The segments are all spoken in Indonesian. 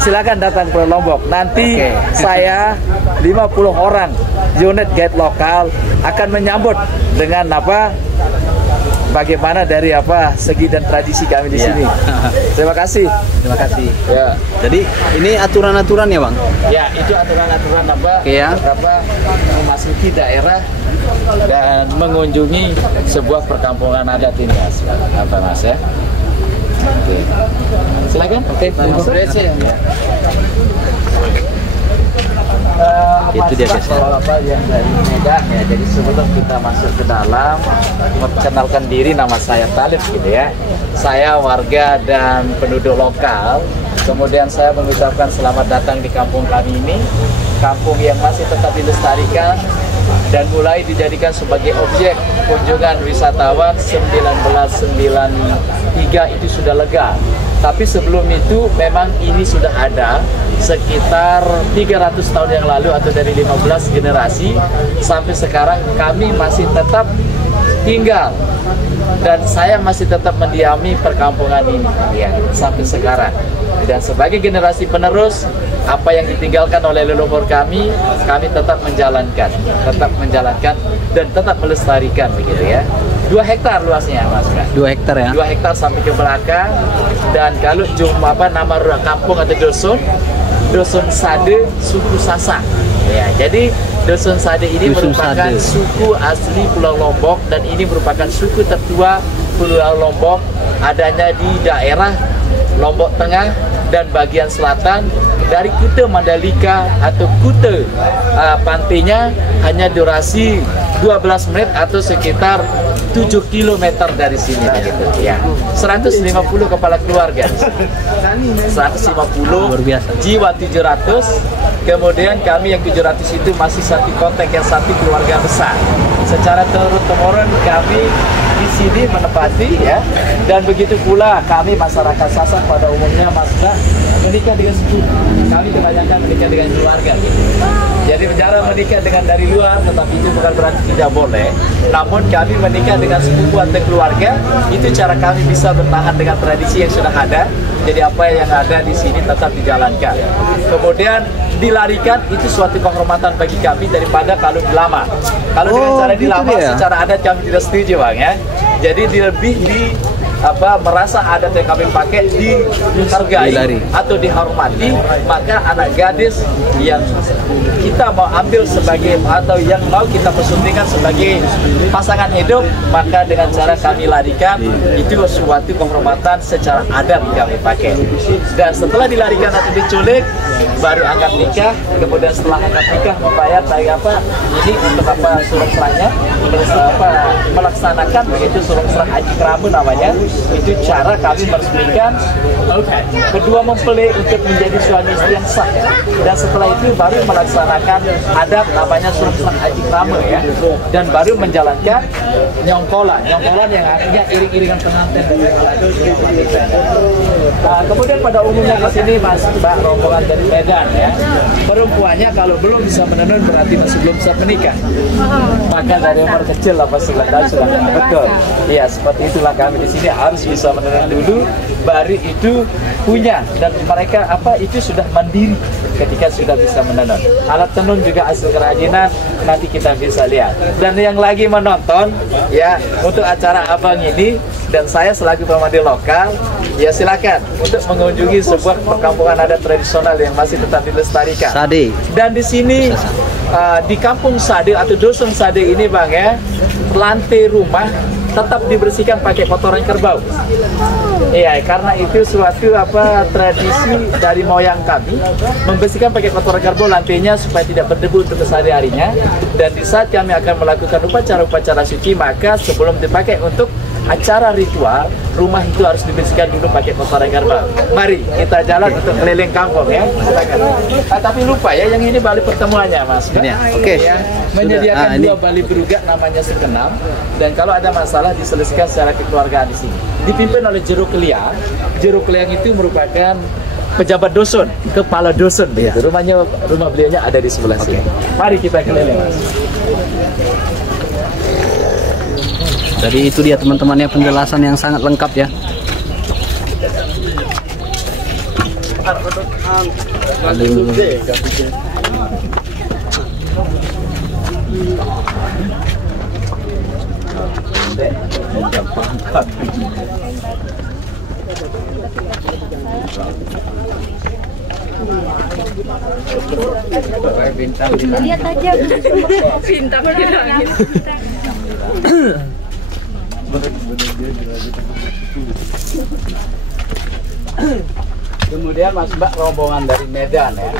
silakan datang ke Lombok. Nanti saya 50 orang unit guide lokal akan menyambut dengan bagaimana dari segi dan tradisi kami di sini. Terima kasih. Terima kasih. Ya. Jadi ini aturan-aturan ya Bang? Ya, itu aturan-aturan memasuki daerah dan mengunjungi sebuah perkampungan adat ini, Mas ya. Oke. Silakan. Oke. Itu dia guys. Yang dari Medan ya. Jadi sebelum kita masuk ke dalam, memperkenalkan diri, nama saya Talib gitu ya. Saya warga dan penduduk lokal. Kemudian saya mengucapkan selamat datang di kampung kami ini, kampung yang masih tetap dilestarikan dan mulai dijadikan sebagai objek kunjungan wisatawan 1993 itu sudah lega. Tapi sebelum itu memang ini sudah ada sekitar 300 tahun yang lalu atau dari 15 generasi sampai sekarang kami masih tetap tinggal dan saya masih tetap mendiami perkampungan ini ya sampai sekarang. Dan sebagai generasi penerus, apa yang ditinggalkan oleh leluhur kami tetap menjalankan dan tetap melestarikan begitu ya. 2 hektar luasnya Mas. 2 hektar ya? 2 hektar sampai ke belakang. Dan kalau nama kampung atau Dusun Sade suku Sasak. Ya, jadi Dusun Sade ini merupakan suku asli Pulau Lombok dan ini merupakan suku tertua Pulau Lombok, adanya di daerah Lombok Tengah dan bagian selatan. Dari Kuta Mandalika atau Kuta pantainya hanya durasi 12 menit atau sekitar 7 km dari sini gitu ya. 150 kepala keluarga. 150 jiwa 700. Kemudian kami yang 700 itu masih satu kontak yang satu keluarga besar. Secara turun-temurun kami di sini menempati ya. Dan begitu pula kami masyarakat Sasak pada umumnya menikah dengan suku. Kami kebanyakan menikah dengan keluarga gitu. Jadi bicara menikah dengan dari luar, tetapi itu bukan berarti tidak boleh. Namun kami menikah dengan sepupu atau keluarga, itu cara kami bisa bertahan dengan tradisi yang sudah ada. Jadi apa yang ada di sini tetap dijalankan. Kemudian dilarikan itu suatu penghormatan bagi kami daripada kalau dilama. Kalau dengan cara dilama secara adat kami tidak setuju Bang ya. Jadi lebih merasa adat yang kami pakai dihargai atau dihormati, maka anak gadis yang kita mau ambil sebagai atau yang mau kita persuntingkan sebagai pasangan hidup, maka dengan cara kami larikan itu suatu penghormatan secara adat kami pakai. Dan setelah dilarikan atau diculik baru angkat nikah. Kemudian setelah angkat nikah membayar ini untuk surat serahnya, melaksanakan begitu surat serah haji kerabu namanya. Itu cara kami meresmikan kedua mempelai untuk menjadi suami istri yang sah ya. Dan setelah itu baru melaksanakan adat namanya surat serah haji kerabu ya. Dan baru menjalankan nyongkolan yang artinya iring-iringan pengantin. Kemudian pada umumnya di sini Mbak rombongan dari Medan ya. Perempuannya kalau belum bisa menenun berarti masih belum bisa menikah. Maka dari umur kecil 9 tahun sudah betul. Iya, seperti itulah kami di sini harus bisa menenun dulu, baru itu punya dan mereka itu sudah mandiri ketika sudah bisa menenun. Alat tenun juga hasil kerajinan nanti kita bisa lihat. Dan yang lagi menonton ya untuk acara abang ini dan saya selaku pemandu lokal ya silakan untuk mengunjungi sebuah perkampungan adat tradisional yang masih tetap dilestarikan. Sade. Dan di sini di kampung Sade atau Dusun Sade ini Bang ya, lantai rumah tetap dibersihkan pakai kotoran kerbau. Iya, karena itu suatu tradisi dari moyang kami membersihkan pakai kotoran kerbau lantainya supaya tidak berdebu untuk kesehari-harinya. Dan di saat kami akan melakukan upacara-upacara suci, maka sebelum dipakai untuk acara ritual, rumah itu harus dibersihkan dulu pakai kotoran kerbau. Mari kita jalan untuk keliling kampung ya. Tapi lupa ya, yang ini Bali pertemuannya Mas. Oke. Ya, menyediakan 2 Bali berugak namanya Sekenam, dan kalau ada masalah diselesaikan secara kekeluargaan di sini. Dipimpin oleh Jero Keliang. Jero Keliang itu merupakan pejabat dusun, kepala dusun. Ya. Rumah beliaunya ada di sebelah sini. Mari kita keliling Mas. Jadi itu dia teman-temannya penjelasan yang sangat lengkap ya. Lihat aja bintang di langit. Kemudian Mas Mbak, rombongan dari Medan ya.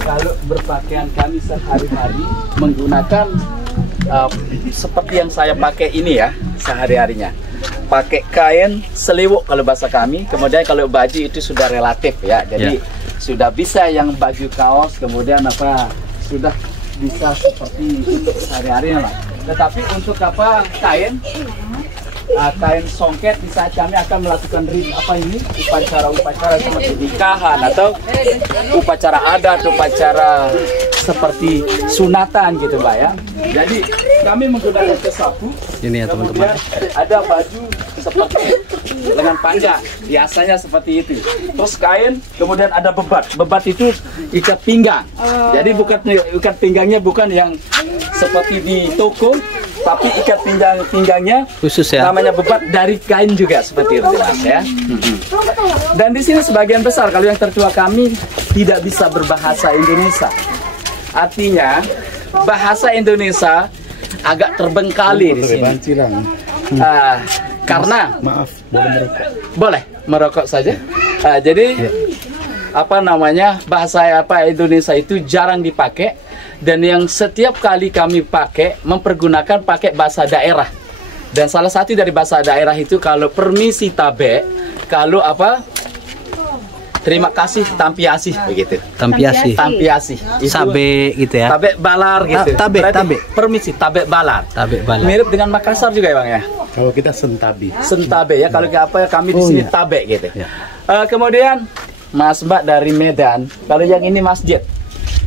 Kalau berpakaian kami sehari-hari menggunakan seperti yang saya pakai ini ya sehari-harinya. Pakai kain seliwuk kalau bahasa kami. Kemudian kalau baju itu sudah relatif ya. Jadi sudah bisa yang baju kaos, kemudian apa sudah bisa seperti untuk sehari-hari lah. Tetapi untuk apa kain songket di saat kami akan melakukan upacara seperti nikahan atau upacara adat, upacara seperti sunatan gitu Mbak ya. Jadi kami menggunakan kesapu. Ini ya teman-teman. Ada baju seperti lengan panjang, biasanya seperti itu. Terus kain, kemudian ada bebat. Bebat itu ikat pinggang. Jadi bukan ikat pinggangnya bukan yang seperti di toko, tapi ikat pinggangnya khusus ya. Namanya bebat dari kain juga seperti itu Mas ya. Dan di sini sebagian besar kalau yang tertua kami tidak bisa berbahasa Indonesia. Artinya bahasa Indonesia agak terbengkalai di sini. Karena maaf, boleh merokok? Boleh merokok saja. Jadi apa namanya bahasa Indonesia itu jarang dipakai, dan yang setiap kali kami pakai mempergunakan pakai bahasa daerah. Dan salah satu dari bahasa daerah itu kalau permisi tabe, kalau terima kasih tampiasi begitu. Tampiasi. Sabe gitu ya. Tabe balar gitu. Tabe. Permisi tabe balar. Tabe balar. Mirip dengan Makassar juga ya Bang ya. Kalau kita sentabi. Sentabe ya. Kalau kami di sini tabe gitu. Ya. Kemudian Mas Mbak dari Medan. Kalau yang ini masjid.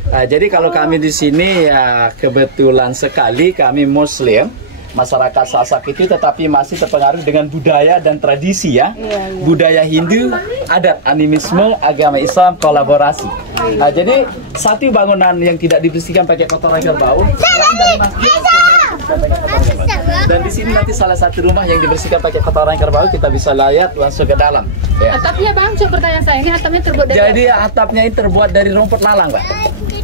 Jadi kalau kami di sini ya kebetulan sekali kami Muslim. Masyarakat Sasak itu tetapi masih terpengaruh dengan budaya dan tradisi ya. Budaya Hindu, adat, animisme, agama Islam, kolaborasi. Jadi satu bangunan yang tidak dibersihkan pakai kotoran kerbau. Dan di sini nanti salah satu rumah yang dibersihkan pakai kotoran kerbau, kita bisa lihat langsung ke dalam. Ya. Atapnya Bang, coba pertanyaan saya, ini atapnya terbuat dari Jadi atapnya ini terbuat dari rumput lalang, Pak.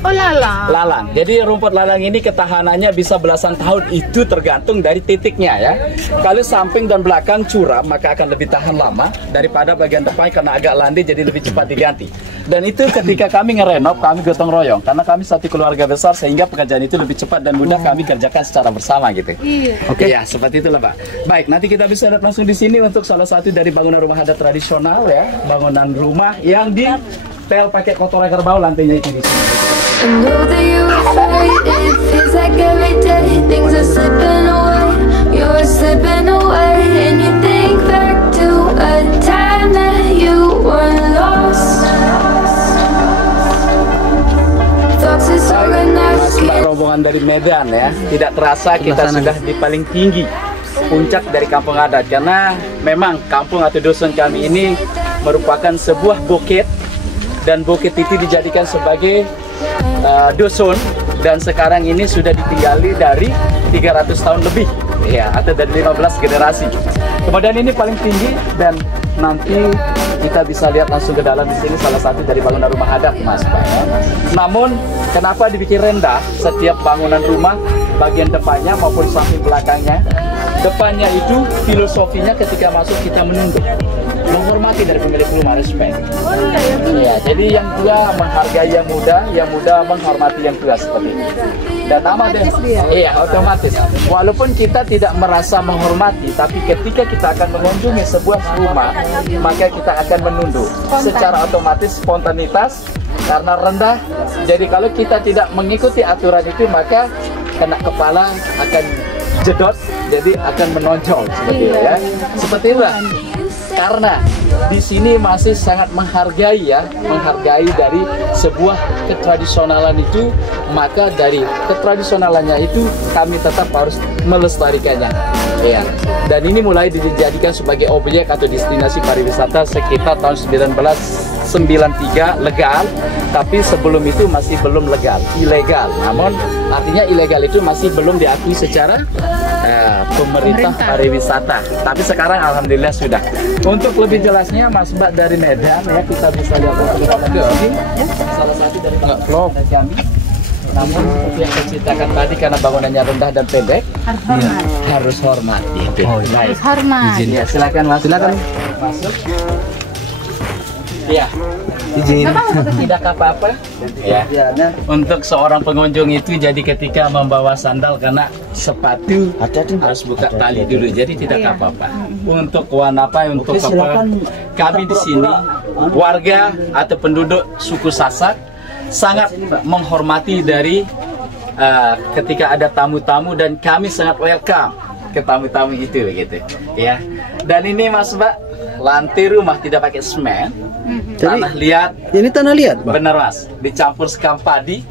Oh, lalang. Lalang. Jadi rumput lalang ini ketahanannya bisa belasan tahun, itu tergantung dari titiknya ya. Kalau samping dan belakang curam maka akan lebih tahan lama daripada bagian depan karena agak landai jadi lebih cepat diganti. Dan itu ketika kami ngerenov, kami gotong royong karena kami satu keluarga besar sehingga pekerjaan itu lebih cepat dan mudah kami kerjakan secara bersama gitu. Iya. Oke ya, seperti itulah Pak. Baik, nanti kita bisa lihat langsung di sini untuk salah satu dari bangunan rumah adat tradisional ya, bangunan rumah yang ditel pakai kotoran kerbau, lantainya itu di sini. I know that you're afraid, it feels like every day things are slipping away, you're slipping away, and you think back to a time that you were lost. Thoughts is organized. Mbak rombongan dari Medan ya, tidak terasa kita sudah di paling tinggi puncak dari kampung adat karena memang kampung atau dusun kami ini merupakan sebuah bukit dan bukit itu dijadikan sebagai dusun dan sekarang ini sudah ditinggali dari 300 tahun lebih ya, atau dari 15 generasi. Kemudian ini paling tinggi dan nanti kita bisa lihat langsung ke dalam di sini salah satu dari bangunan rumah adat Mas Pak. Namun kenapa dibikin rendah setiap bangunan rumah bagian depannya maupun samping belakangnya? Depannya itu filosofinya ketika masuk kita menunduk, menghormati dari pemilik rumah, respect. Ya, jadi yang tua menghargai yang muda menghormati yang tua seperti itu. Dan nama iya otomatis. Walaupun kita tidak merasa menghormati, tapi ketika kita akan mengunjungi sebuah rumah, maka kita akan menunduk. Secara otomatis spontanitas karena rendah. Jadi kalau kita tidak mengikuti aturan itu, maka kena kepala akan jedot, jadi akan menonjol seperti itu ya. Seperti itulah. Karena di sini masih sangat menghargai ya, menghargai dari sebuah ketradisionalan itu, maka dari ketradisionalannya itu kami tetap harus melestarikannya. Ya. Dan ini mulai dijadikan sebagai objek atau destinasi pariwisata sekitar tahun 19 93 legal, tapi sebelum itu masih belum legal, ilegal. Namun artinya ilegal itu masih belum diakui secara pemerintah pariwisata. Tapi sekarang alhamdulillah sudah. Untuk lebih jelasnya Mas Mbak dari Medan ya, kita bisa lihat salah satu dari vlog kami. Namun seperti yang saya ceritakan tadi, karena bangunannya rendah dan pendek, harus hormat. Gitu. Harus hormat. Izin ya, silakan Mas. Silakan masuk. Ya, izin. Tidak apa-apa. Ya. Untuk seorang pengunjung itu jadi ketika membawa sandal, karena sepatu harus buka tali dulu, jadi tidak apa-apa. Untuk apa? Untuk apa? Kami di sini warga atau penduduk suku Sasak sangat menghormati dari ketika ada tamu-tamu, dan kami sangat welcome ke tamu-tamu itu gitu ya. Dan ini Mas Mbak, lantai rumah tidak pakai semen, tanah liat. Ini tanah liat, Pak? Benar Mas, dicampur sekam padi,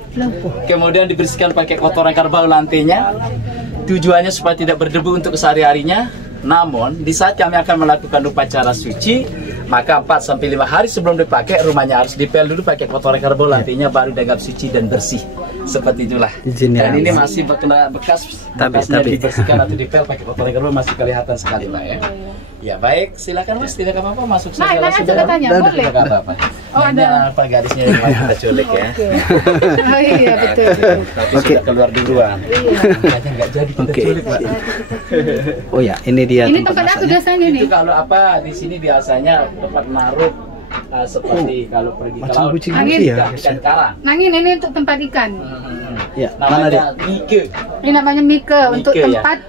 kemudian dibersihkan pakai kotoran kerbau lantainya. Tujuannya supaya tidak berdebu untuk sehari-harinya. Namun di saat kami akan melakukan upacara suci, maka 4-5 hari sebelum dipakai, rumahnya harus dipel dulu pakai kotoran kerbau lantainya, baru dianggap suci dan bersih. Seperti itulah. Dan ini masih bekasnya dibersihkan atau dipel pakai kotoran kerbau, masih kelihatan sekali Pak ya. Ya baik, silakan Mas, tidak apa-apa, masuk saja. Sudah tanya, boleh. Tidak apa-apa. Oh, ada apa gadisnya yang mau kita culik ya? Oh iya betul. Tapi sudah keluar duluan. Makanya nggak jadi kita culik Pak. Oh ya, ini dia. Ini tempat aku biasanya nih. Itu kalau apa di sini biasanya tempat naruh seperti kalau pergi ke laut, ikan karang. Nangin ini untuk tempat ikan. Ya, namanya mike. Ini namanya mike untuk tempat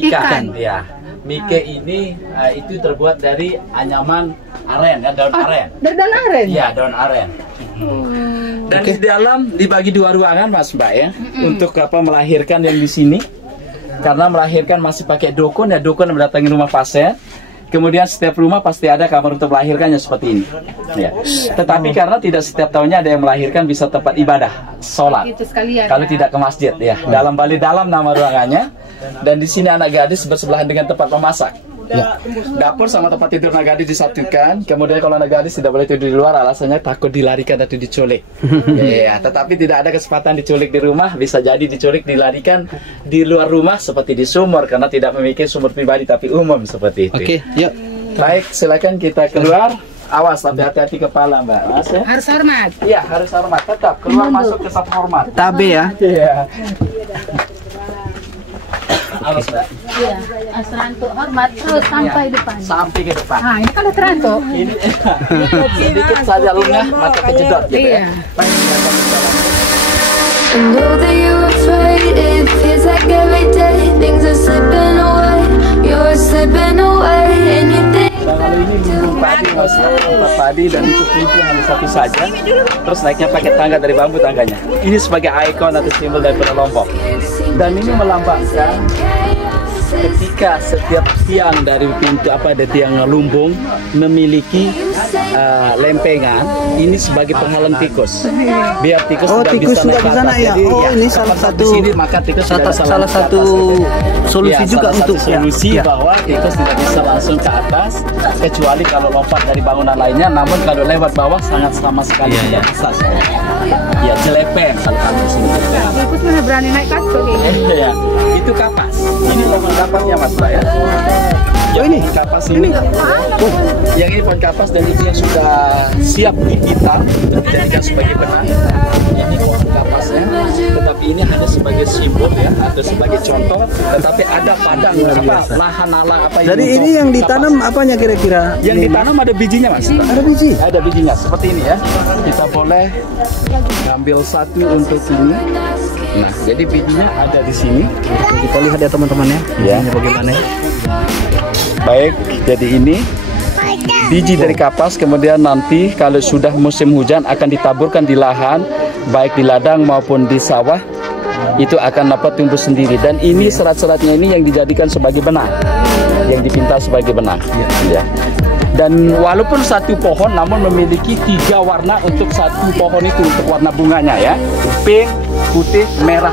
ikan. Ya. Mike ini itu terbuat dari anyaman aren, ya, daun aren. Dari daun aren? Iya, daun aren. Dan di dalam dibagi 2 ruangan Mas Mbak ya, untuk apa melahirkan yang di sini. Karena melahirkan masih pakai dukun ya, dukun mendatangi rumah pasien. Kemudian setiap rumah pasti ada kamar untuk melahirkannya seperti ini. Ya. Tetapi karena tidak setiap tahunnya ada yang melahirkan, bisa tempat ibadah, sholat. Kalau tidak ke masjid ya. Dalam Bali dalam nama ruangannya. Dan di sini anak gadis bersebelahan dengan tempat memasak. Ya. Dapur sama tempat tidur anak gadis disatukan. Kemudian kalau anak gadis tidak boleh tidur di luar, alasannya takut dilarikan atau diculik. Ya, tetapi tidak ada kesempatan diculik di rumah, bisa jadi diculik, dilarikan di luar rumah seperti di sumur, karena tidak memiliki sumur pribadi tapi umum seperti itu. Oke, yuk. Baik, silakan kita keluar. Awas, tapi hati-hati kepala Mbak. Mas, ya? Harus hormat. Iya, harus hormat. Tetap keluar masuk tetap hormat. Tabe ya. Iya. Awas Mbak. Iya, terantuk hormat terus sampai depan. Sampai ke depan. Nah, ini kalau terantuk. Ini sedikit saja lungah maka kejedot gitu ya. I know that you're afraid, it feels like every day things are slipping away, you're slipping away and you think. Nah, kalau ini lumbung padi Mas, tempat padi, dan itu pintu hanya satu saja. Terus naiknya pakai tangga dari bambu tangganya. Ini sebagai ikon atau simbol dari Lombok. Dan ini melambangkan ketika setiap tiang dari pintu dari tiang lumbung memiliki lempengan, ini sebagai penghalang tikus. Biar tikus tidak bisa naik ke atas. Ya. Jadi, oh, ini salah satu sini, maka tikus salah satu solusi ya, juga untuk solusi bahwa tikus tidak bisa langsung ke atas, kecuali kalau lompat dari bangunan lainnya. Namun kalau lewat bawah sangat sama sekali tidak bisa. Ya, celepeng kalau kami di sini. Tikus mana berani naik kasur ini? Iya, itu kapas. Ini pohon kapasnya Mas Mbak ya. Oh ini kapas ini. Yang ini pohon kapas, dan itu yang sudah siap dipita dan dijadikan sebagai benang. Ini pohon kapasnya, tetapi ini hanya sebagai simbol ya, atau sebagai contoh. Tetapi ada padang lahan alang apa. Jadi ini yang ditanam apanya kira-kira? Yang ditanam ada bijinya Mas. Ada biji. Ada bijinya seperti ini ya. Kita boleh ngambil satu untuk ini. Nah, jadi bijinya ada di sini. Kita lihat ya teman-teman ya. Bijinya bagaimana? Baik, jadi ini biji dari kapas. Kemudian nanti kalau sudah musim hujan akan ditaburkan di lahan, baik di ladang maupun di sawah. Itu akan dapat tumbuh sendiri. Dan ini serat-seratnya ini yang dijadikan sebagai benang, yang dipinta sebagai benang. Ya. Dan walaupun satu pohon, namun memiliki 3 warna untuk satu pohon itu, untuk warna bunganya ya, pink, putih, merah.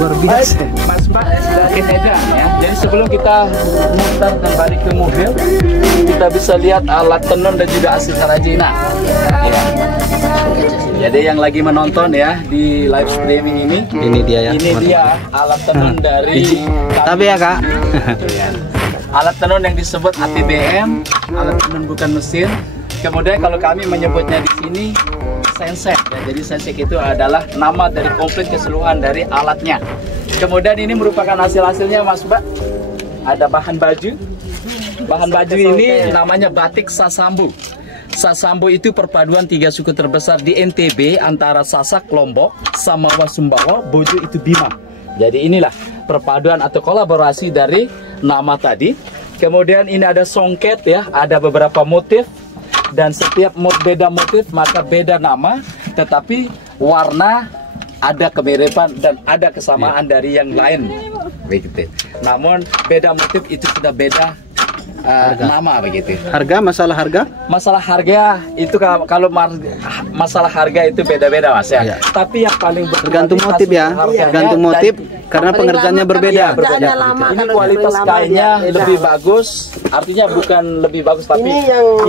Luar biasa. Mas Pak, sedikit aja ya. Jadi sebelum kita mutar dan balik ke mobil, kita bisa lihat alat tenun dan juga hasil kerajinan. Ya. Jadi yang lagi menonton ya di live streaming ini dia ya. Ini dia alat tenun dari Tapi ya Kak. alat tenun yang disebut ATBM, alat tenun bukan mesin. Kemudian kalau kami menyebutnya di sini sensek. Ya, jadi sensek itu adalah nama dari komplit keseluruhan dari alatnya. Kemudian ini merupakan hasil-hasilnya Mas Mbak. Ada bahan baju. Bahan baju ini namanya batik Sasambu. Sasambu itu perpaduan 3 suku terbesar di NTB antara Sasak, Lombok, Samawa, Sumbawa, Bojo itu Bima. Jadi inilah perpaduan atau kolaborasi dari nama tadi. Kemudian ini ada songket ya, ada beberapa motif. Dan setiap beda motif maka beda nama, tetapi warna ada kemiripan dan ada kesamaan dari yang lain begitu. Namun beda motif itu sudah beda nama begitu. Masalah harga itu kalau masalah harga itu beda-beda Mas ya. Tapi yang paling Tergantung motif ya. Tergantung motif karena pengerjaannya berbeda. Ini kualitas kainnya lebih bagus, artinya bukan lebih bagus tapi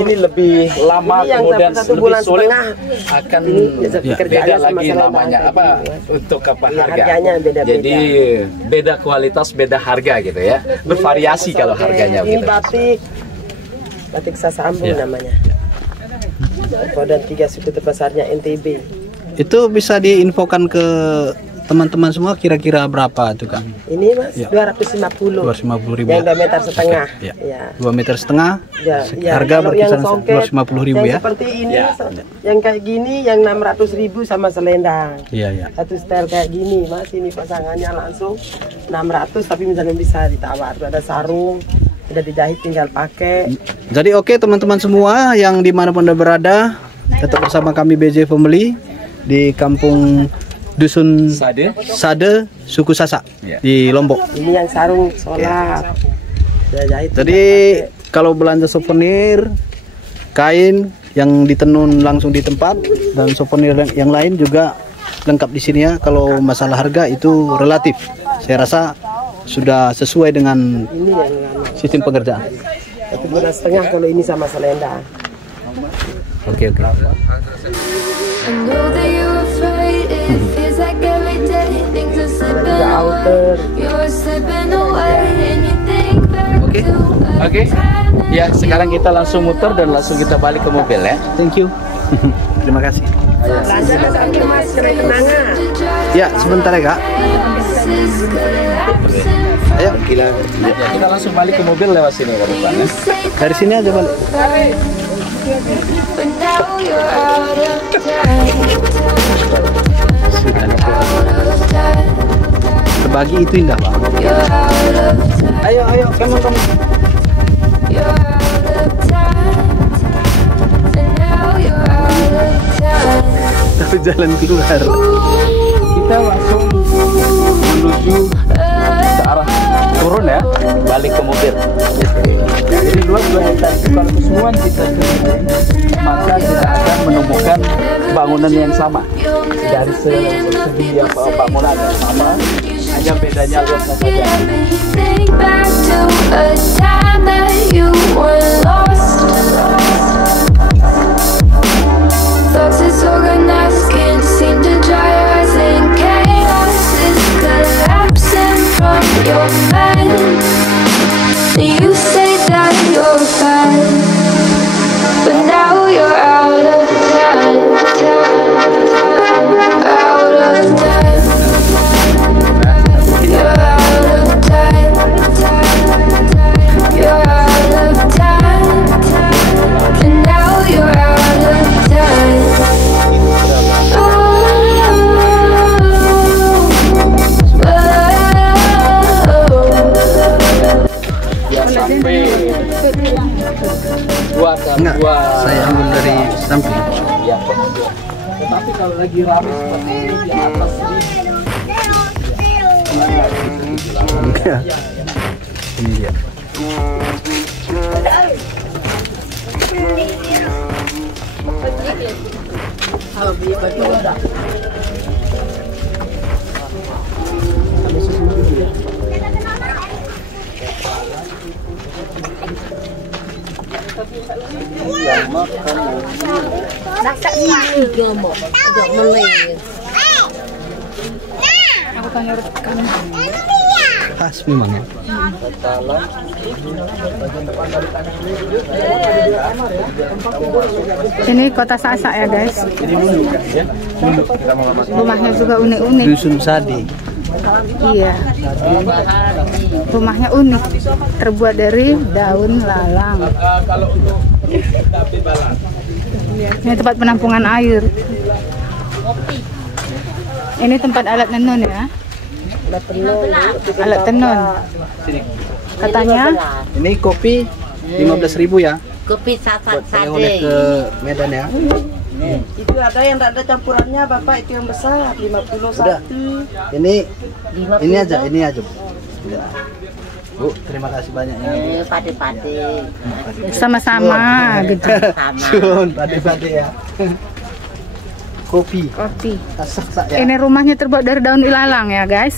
ini lebih lama, kemudian lebih sulit akan beda lagi namanya apa untuk apa harga. Jadi beda kualitas, beda harga gitu ya. Bervariasi kalau harganya ini gitu. batik Sasambu namanya. Perpaduan 3 suku terbesarnya NTB. Itu bisa diinfokan ke teman-teman semua kira-kira berapa tuh Kak? Ini Mas 250. 250.000 Yang 2,5 meter. Ya. Ya. 2,5 meter. Ya, Harga kalau yang berkisar songket, 250.000 yang ya. seperti ini yang kayak gini yang 600.000 sama selendang. Iya. Satu setel kayak gini Mas, ini pasangannya langsung 600 tapi misalnya bisa ditawar. Ada sarung, udah dijahit tinggal pakai. Jadi oke teman-teman semua yang dimanapun Anda berada, tetap bersama kami BJ Family di kampung Dusun Sade, suku Sasak di Lombok. Ini yang sarung sholat. Udah jahit. Jadi kalau belanja souvenir, kain yang ditenun langsung di tempat dan souvenir yang lain juga lengkap di sini ya. Kalau masalah harga itu relatif. Saya rasa sudah sesuai dengan ini yang sistem pekerjaan. 1,5 kalau ini sama selendang. Oke. I know that you're afraid. It feels like every day things are slipping away. You're slipping away and you think back to Oke. Ya, sekarang kita langsung muter dan langsung kita balik ke mobil ya. Thank you. Terima kasih. Belanja ke samping Mas, kenangan. Ya, sebentar ya Kak. Ayo. Kita langsung balik ke mobil lewat sini ya Pak. Dari sini aja balik. but now you're out of time. Berbagi itu indah Pak. You're out of time. Ayo, kamu. You're out of time. And now you're out of time. Tapi jalan keluar. Kita langsung menuju ke arah turun ya, balik ke mobil. Jadi luas 2 hektar itu kalau kesemuanya kita turun, maka kita akan menemukan bangunan yang sama dari segi bangunan yang sama, hanya bedanya luasnya saja. Think back to a time that you were lost. Thoughts disorganized, can't seem to dry your eyes, and chaos is collapsing from your mind. You say that you're fine, but now you're out of time. Out of time. You're out of time. You're out of time. And now you're out of time. Ya sampai dua Saya ambil dari samping. ya pengunjung. Tetapi kalau lagi ramai seperti ini di atas Enggak. Ini dia. Aku tanya rekan. Khas memang ya. Ini kota Sasak ya guys. Rumahnya juga unik-unik. Dusun Sade. Iya. Rumahnya unik. Terbuat dari daun lalang. Ini tempat penampungan air. Ini tempat alat tenun ya. Alat tenun. Katanya Ini kopi 15.000 ya. Kopi Sasak Oleh-oleh ke Medan ya. Itu ada yang tidak ada campurannya, Bapak, itu yang besar 51. Udah. Ini aja. Ya. Bu, terima kasih banyak ya. Pade-pade. sama-sama gitu. Sun, pade-pade ya. Kopi. Kopi. Ini rumahnya terbuat dari daun ilalang ya guys.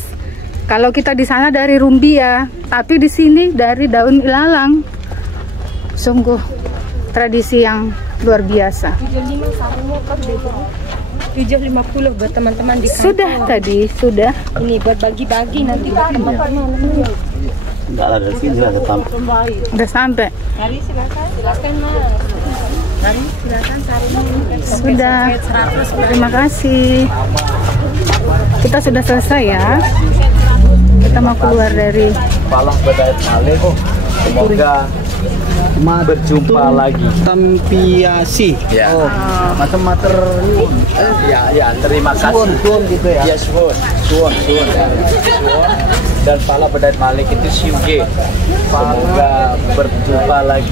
Kalau kita di sana dari rumbia, tapi di sini dari daun ilalang. Sungguh tradisi yang luar biasa. 750 buat teman-teman di kampung. Sudah tadi, sudah. Ini buat bagi-bagi nanti buat teman-teman. Enggak ada dari sini ada tamu. Udah sampai. Mari silakan Mas. Mari silakan cari. Sudah. Terima kasih. Kita sudah selesai ya. Kita mau keluar dari Palang Bedait Malik. Semoga berjumpa lagi. Tampiasi. Ya. Oh, mater-mater Ya, terima kasih. suwon gitu ya. Ya, suwon. Dan Palang Bedait Malik itu siuge. Semoga berjumpa lagi.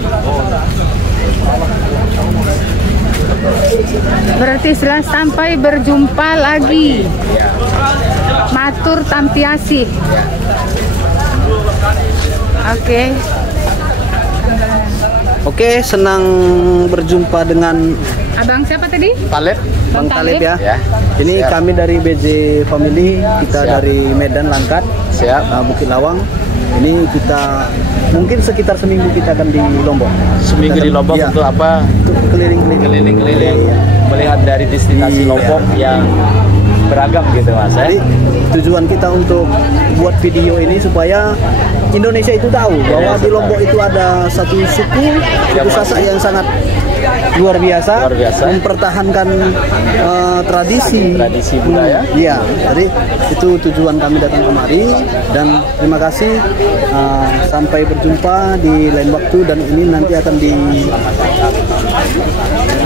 berarti istilah sampai berjumpa lagi. Matur tampiasi. Oke. Oke, senang berjumpa dengan Abang siapa tadi? Talib. Bang Talib ya. Ya. Ini Siap. kami dari BJ Family, kita Siap. dari Medan Langkat, Siap. Bukit Lawang. Ini kita mungkin sekitar seminggu kita akan di Lombok. Seminggu Kita di Lombok ya, untuk apa? untuk keliling-keliling. Keliling-keliling Iya. melihat dari destinasi Iya. Lombok yang beragam gitu Mas. Jadi tujuan kita untuk buat video ini supaya Indonesia itu tahu bahwa di Lombok itu ada satu suku Sasak yang sangat luar biasa, mempertahankan tradisi budaya. Iya, jadi itu tujuan kami datang kemari dan terima kasih. Sampai berjumpa di lain waktu dan ini nanti akan di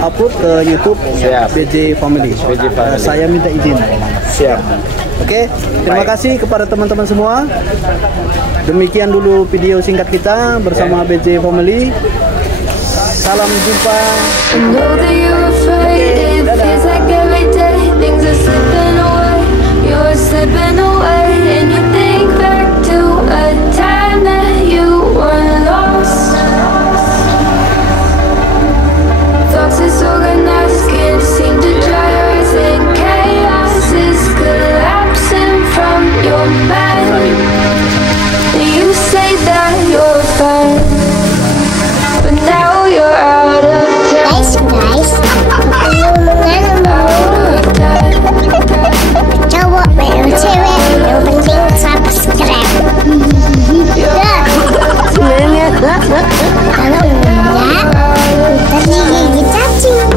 upload ke YouTube Siap. BJ Family. BJ Family. Saya minta izin. Siap. Oke, terima kasih kepada teman-teman semua. Demikian dulu video singkat kita bersama BJ Family. Salam jumpa. I know that you're afraid. It feels like every day things are slipping away. You're slipping away, and you think back to a time that you were lost. Thoughts disorganized, can't seem to dry your eyes, and chaos is collapsing from your mind. You say that you're fine, but now you're out of Guys, cowok belum cewek yang penting subscribe. Kalau enggak, ntar digigit cacing.